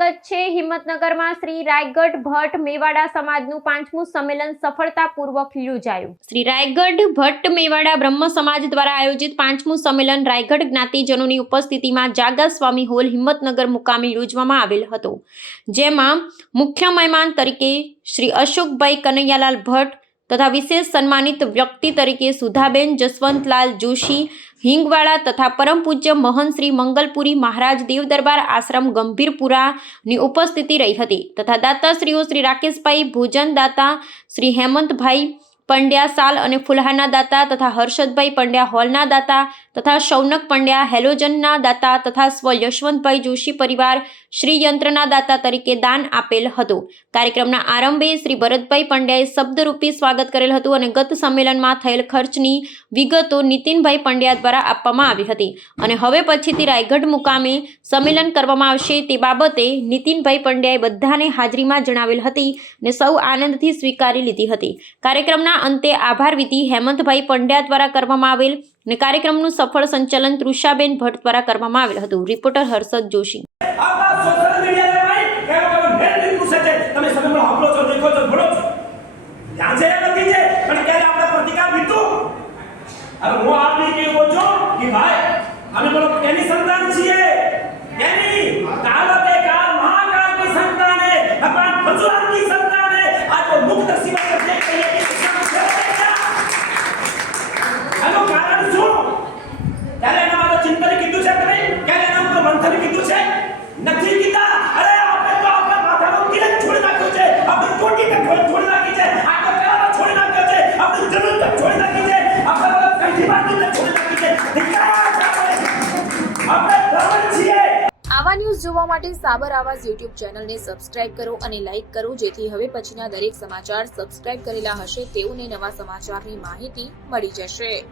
સ્વાગત છે। હિંમતનગરમાં શ્રી રાયગઢ ભટ્ટ મેવાડા સમાજનું 5મું સંમેલન સફળતાપૂર્વક યોજાયું। શ્રી રાયગઢ ભટ્ટ મેવાડા બ્રહ્મ સમાજ દ્વારા આયોજિત 5મું સંમેલન રાયગઢ જ્ઞાતિજનોની ઉપસ્થિતિમાં જાગા સ્વામી હોલ હિંમતનગર મુકામે યોજવામાં આવેલ હતો, જેમાં મુખ્ય મહેમાન તરીકે શ્રી અશોકભાઈ કનૈયાલાલ ભટ્ટ તથા વિશેષ સન્માનિત વ્યક્તિ તરીકે સુધાબેન જસવંતલાલ જોશી હિંગવાળા તથા પરમ પૂજ્ય મહંત શ્રી મંગલપુરી મહારાજ દેવદરબાર આશ્રમ ગંભીરપુરાની ઉપસ્થિતિ રહી હતી તથા દાતાશ્રીઓ શ્રી રાકેશભાઈ ભોજન દાતા, શ્રી હેમંતભાઈ પંડ્યા સાલ અને ફુલહારના દાતા તથા હર્ષદભાઈ પંડ્યા હોલના દાતા તથા શૌનક પંડ્યા હેલોજનના દાતા તથા સ્વ યશવંતભાઈ જોશી પરિવાર શ્રી યંત્રના દાતા તરીકે દાન આપેલ હતું। કાર્યક્રમના આરંભે શ્રી ભરતભાઈ પંડ્યાએ શબ્દરૂપી સ્વાગત કરેલ હતું અને ગત સંમેલનમાં થયેલ ખર્ચની વિગતો નીતિનભાઈ પંડ્યા દ્વારા આપવામાં આવી હતી અને હવે પછીથી રાયગઢ મુકામે સંમેલન કરવામાં આવશે તે બાબતે નીતિનભાઈ પંડ્યાએ બધાને હાજરીમાં જણાવેલ હતી અને સૌ આનંદથી સ્વીકારી લીધી હતી। કાર્યક્રમના અંતે આભાર વિધિ હેમંતભાઈ પંડ્યા દ્વારા કરવામાં આવેલ અને કાર્યક્રમનું સફળ સંચાલન તૃષાબેન ભટ્ટ દ્વારા કરવામાં આવેલ હતું। રિપોર્ટર હર્ષદ જોશી। આવા ન્યૂઝ જોવા માટે સાબર આવાજ યુટ્યુબ ચેનલને સબસ્ક્રાઇબ કરો અને લાઇક કરો, જેથી હવે પછીના દરેક સમાચાર સબસ્ક્રાઇબ કરેલા હશે તેઓને નવા સમાચારની માહિતી મળી જશે।